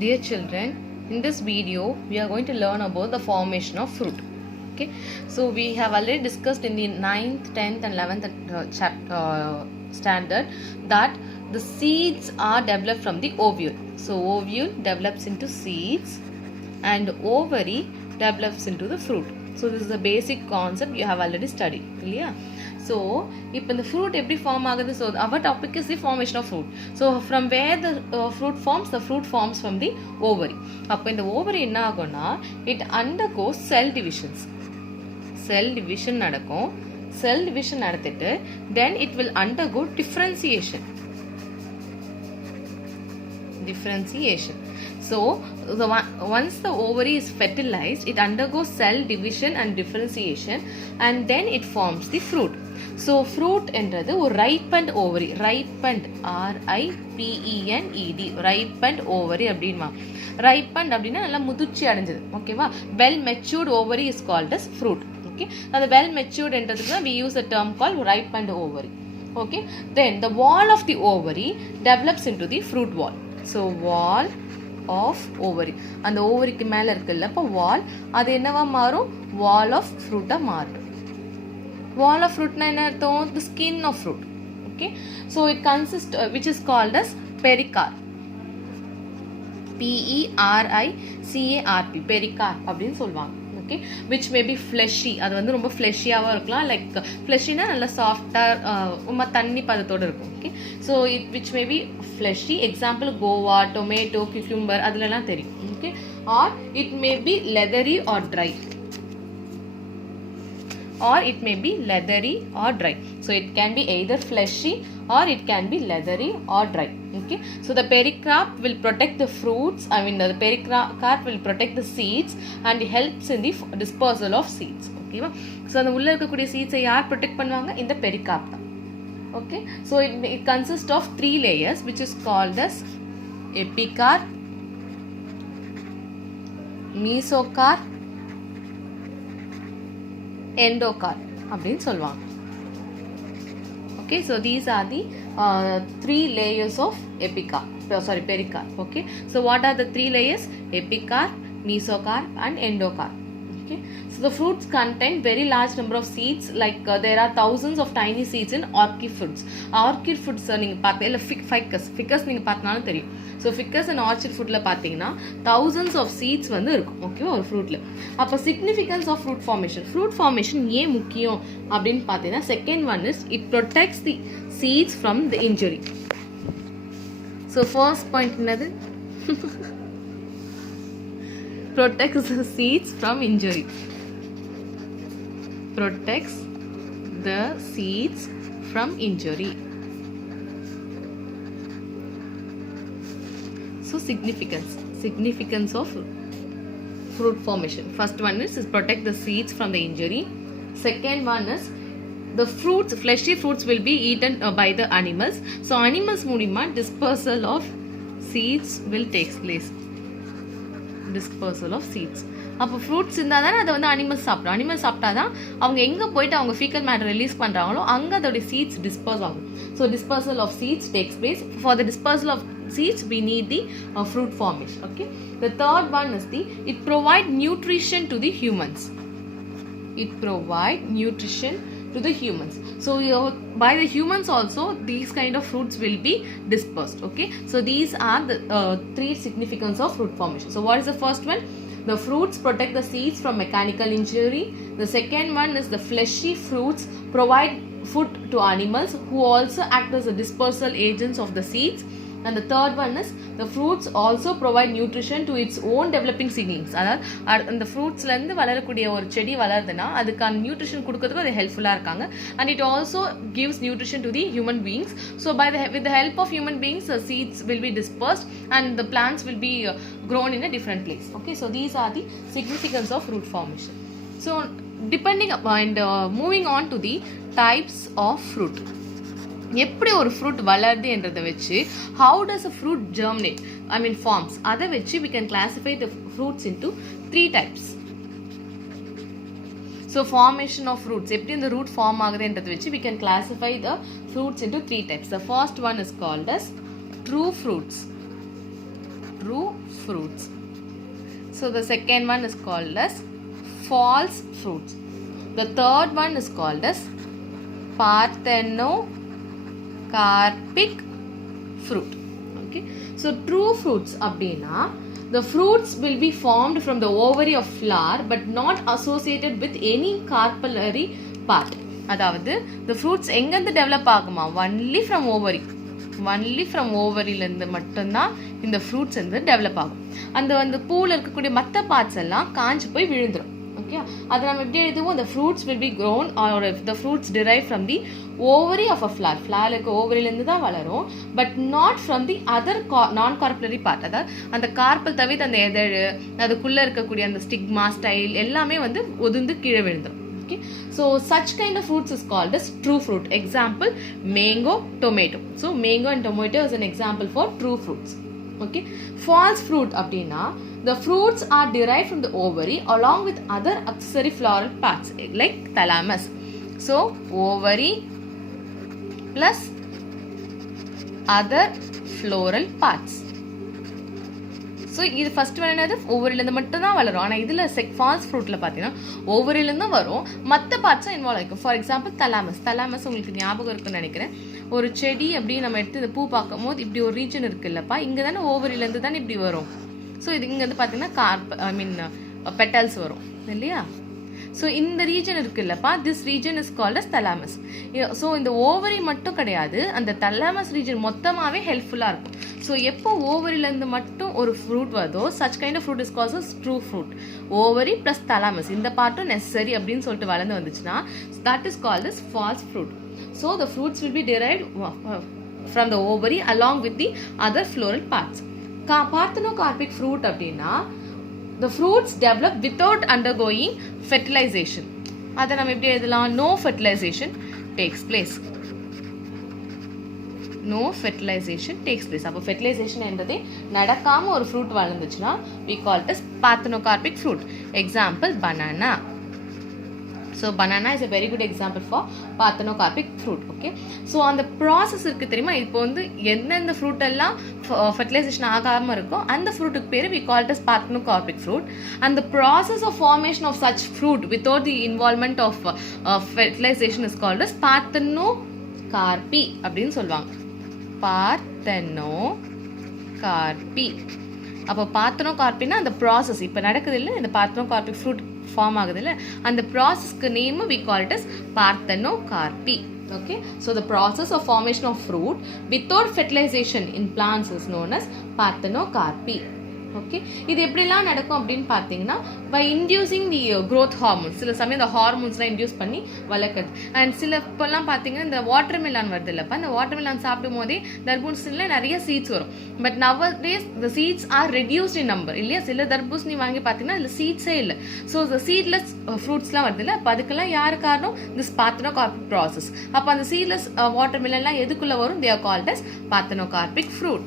Dear children, in this video we are going to learn about the formation of fruit. Okay, so we have already discussed in the 9th, 10th and 11th standard that the seeds are developed from the ovule. So ovule develops into seeds and ovary develops into the fruit. So this is a basic concept you have already studied. Clear? So இப்போ இந்த fruit எப்படி ஃபார்ம் ஆகுது? So our topic is the formation of fruit. So from where the fruit forms? The fruit forms from the ovary. அப்போ இந்த ovary என்ன ஆகும்னா it undergoes cell divisions. Cell division நடக்கும். Cell division நடத்திட்டு then it will undergo differentiation. So once the ovary is fertilized, it undergoes cell division and differentiation and then it forms the fruit. So fruit என்றது ஒரு ripened ovary, ripened RIPENED, ripened ovary அப்படின்மா. ripened அப்படின்னா நல்லா முதிர்ச்சி அடைஞ்சது. ஓகேவா? well matured ovary is called as fruit. Okay, அந்த well matured என்றதுக்கு we use a term called ripened ovary. Okay, then the wall of the ovary develops into the fruit wall. So wall of ovary, அந்த ஓவரிக்கு மேல இருக்குல்ல, அப்போ wall அது என்னவா மாறும்? wall of fruit மாறும். wall of fruit na enna artham? The skin of fruit. Okay, so it consists which is called as pericarp. PERICARP, pericarp அப்படினு சொல்வாங்க. Okay, which may be fleshy. அது வந்து ரொம்ப fleshyயாவா இருக்கலாம், like fleshyனா நல்ல சாஃப்ட்டா உமா தண்ணி பதத்தோட இருக்கும். Okay, so it which may be fleshy, example guava, tomato, cucumber அதுலலாம் தெரியும். Okay, or it may be leathery or dry. Or it may be leathery or dry. So it can be either fleshy or it can be leathery or dry. Okay, so the pericarp will protect the fruits. The pericarp will protect the seeds and helps in the dispersal of seeds. Okay, so அந்த உள்ள இருக்கக்கூடிய seeds யார் protect பண்ணுவாங்க? இந்த pericarp தான். Okay, so it consists of 3 layers which is called as epicarp, mesocarp, endocarp அப்படின்னு சொல்வாங்க. Okay, so these are the 3 layers of pericarp. Okay, so what are the 3 layers? Epicarp, mesocarp and endocarp. Okay, so the fruits contain very large number of seeds, like there are thousands of tiny seeds in orchid fruits. Orchid fruits நீங்க பார்த்தா இல்ல ficus நீங்க பார்த்தாலும் தெரியும். So ficus and orchid fruitல பாத்தீங்கன்னா thousands of seeds வந்து இருக்கும். ஓகே, ஒரு fruitல. அப்ப significance of fruit formation ஏன் முக்கியம் அப்படினு பாத்தீங்கன்னா second one is it protects the seeds from the injury. So first point என்னது? Protects the seeds from injury. Protects the seeds from injury. So significance of fruit formation. First one is protect the seeds from the injury. Second one is the fleshy fruits will be eaten by the animals. So animals மூலமா dispersal of seeds will take place. Dispersal of seeds. அப்போ ஃப்ரூட்ஸ் இருந்தால் தானே அதை வந்து அனிமல்ஸ் சாப்பிட்டா தான் அவங்க எங்கே போயிட்டு அவங்க ஃபீக்கல் மேட்டர் ரிலீஸ் பண்ணுறாங்களோ அங்கே அதோடைய சீட்ஸ் டிஸ்பர்ஸ் ஆகும். So dispersal of seeds takes place. For the dispersal of seeds we need the fruit formation. Okay, the third one is it provide nutrition to the humans. So by the humans also these kind of fruits will be dispersed. Okay, so these are the 3 significance of fruit formation. So what is the first one? The fruits protect the seeds from mechanical injury. The second one is the fleshy fruits provide food to animals who also act as the dispersal agents of the seeds. And the third one is the fruits also provide nutrition to its own developing seedlings. அதாவது அந்த ஃப்ரூட்ஸ்ல இருந்து வளரக்கூடிய ஒரு செடி வளருதுன்னா அதுக்கான நியூட்ரிஷன் கொடுக்கிறதுக்கு அது ஹெல்ப்ஃபுல்லா இருக்காங்க. And it also gives nutrition to the human beings. So with the help of human beings, the seeds will be dispersed and the plants will be grown in a different place. Okay, so these are the significance of fruit formation. So depending upon moving on to the types of fruit. எப்படி ஒரு ஃப்ரூட் வளருது என்றதை வச்சு how does a fruit germinate, forms, அதை வச்சு we can classify the fruits into 3 types. So formation of fruits, எப்படி இந்த root form ஆகுதுன்றதை வச்சு we can classify the fruits into 3 types. The first one is called as true fruits. true fruits. So the second one is called as false fruits. The third one is called as parthenocarpic fruit. Okay, so true fruits அப்படினா the fruits will be formed from the ovary of flower but not associated with any carpellary part. அதாவது the fruits எங்கந்து டெவலப் ஆகுமா? only from ovary. இருந்து மட்டும்தான் இந்த ஃப்ரூட்ஸ் வந்து டெவலப் ஆகும். அந்த பூவில் இருக்கக்கூடிய மற்ற பார்ட்ஸ் எல்லாம் காஞ்சு போய் விழுந்துடும். ஓகே, அதை நம்ம எப்படி எழுதுவோம்? the fruits will be grown or the fruits derived from the ovary of a flower. ஃப்ளவருக்கு ஓவரியிலேருந்து தான் வளரும், but not from the other நான் கார்பலரி பார்ட். அதாவது அந்த கார்பல் தவிர அந்த எதழு, அதுக்குள்ளே இருக்கக்கூடிய அந்த ஸ்டிக்மா ஸ்டைல் எல்லாமே வந்து ஒதுந்து கீழே விழுந்துடும். Okay, so such kind of fruits is called as true fruit. Example, mango, tomato. So mango and tomato is an example for true fruits. Okay, false fruit அப்படினா the fruits are derived from the ovary along with other accessory floral parts like thalamus. So ovary plus other floral parts. So இது first one என்னது? ஓவரிலேருந்து மட்டும் தான் வளரும். ஆனால் இதில் ஃபால்ஸ் ஃப்ரூட்டில் பார்த்தீங்கன்னா ஓவரிலேருந்து வரும், மற்ற பார்ட்ஸும் இன்வால்வ் ஆகிருக்கும். ஃபார் எக்ஸாம்பிள் தலாமஸ் உங்களுக்கு ஞாபகம் இருக்குன்னு நினைக்கிறேன். ஒரு செடி அப்படி நம்ம எடுத்து இந்த பூ பார்க்கும் போது இப்படி ஒரு ரீஜன் இருக்கு இல்லப்பா, இங்கே தானே ஓவரிலேருந்து தானே இப்படி வரும். ஸோ இது இங்கே வந்து பார்த்தீங்கன்னா பெட்டல்ஸ் வரும் இல்லையா? ஸோ இந்த ரீஜன் இருக்கு இல்லப்பா, this region is called as thalamus. So இந்த ஓவரி மட்டும் கிடையாது, அந்த தலாமஸ் ரீஜன் மொத்தமாகவே ஹெல்ப்ஃபுல்லாக இருக்கும். ஸோ எப்போ ஓவரிலேருந்து மட்டும் ஒரு ஃப்ரூட் வருதோ such kind of fruit is called as true fruit. Ovary plus thalamus இந்த பார்ட்டும் நெசசரி அப்படின்னு சொல்லிட்டு வளர்ந்து வந்துச்சுன்னா that is called as false fruit. So the fruits will be derived from the ovary along with the other floral parts. Parthenocarpic fruit அப்படின்னா the fruits develop without undergoing fertilization. அதை நம்ம எப்படி எழுதலாம்? no fertilization takes place. no fertilization takes place. அப்போ fertilization என்றதே நடக்காம ஒரு fruit வளர்ந்துச்சுன்னா we call it as parthenocarpic fruit. Example, banana. So banana is a very good example for parthenocarpic fruit. Okay, so அந்த ப்ராசஸ் இருக்கு தெரியுமா? இப்போ வந்து எந்தெந்த ஃப்ரூட் எல்லாம் ஃபெர்டிலைசேஷன் ஆகாமல் இருக்கும் அந்த ஃப்ரூட்டுக்கு பேர் we call it as parthenocarpic fruit. And the process of formation of such fruit without the involvement of fertilization is called as parthenocarpy அப்படின்னு சொல்லுவாங்க. parthenocarpy. அப்போ பார்த்தனோகார்பின்னா அந்த ப்ராசஸ் இப்போ நடக்குது இல்லை, இந்த பார்த்தனோகார்பிக் ஃப்ரூட் ஃபார்ம் ஆகுது இல்லை, அந்த ப்ராசஸ்க்கு name we call it as parthenocarpy. Okay, so the process of formation of fruit without fertilization in plants is known as parthenocarpy. Okay, இது எப்படிலாம் நடக்கும் அப்படின்னு பார்த்தீங்கன்னா by inducing the growth hormones. சில சமயம் இந்த ஹார்மோன்ஸ்லாம் இன்டியூஸ் பண்ணி வளர்க்குறது. அண்ட் சில இப்போல்லாம் பார்த்தீங்கன்னா இந்த வாட்டர் மெலான் வருது இல்லைப்பா, இந்த வாட்டர் மெலான் சாப்பிடும் போதே தர்பூசணியில் நிறைய சீட்ஸ் வரும். But nowadays the seeds are reduced in number இல்லையா? சில தர்பூசணி வாங்கி பார்த்தீங்கன்னா இதில் சீட்ஸே இல்லை. ஸோ இந்த சீட்லெஸ் ஃப்ரூட்ஸ்லாம் வருது இல்லை, அப்போ அதுக்கெல்லாம் யார் காரணம்? This parthenocarpic process. அப்போ அந்த சீட்லெஸ் வாட்டர் மெலன்லாம் எதுக்குள்ளே வரும்? they are called as parthenocarpic fruit.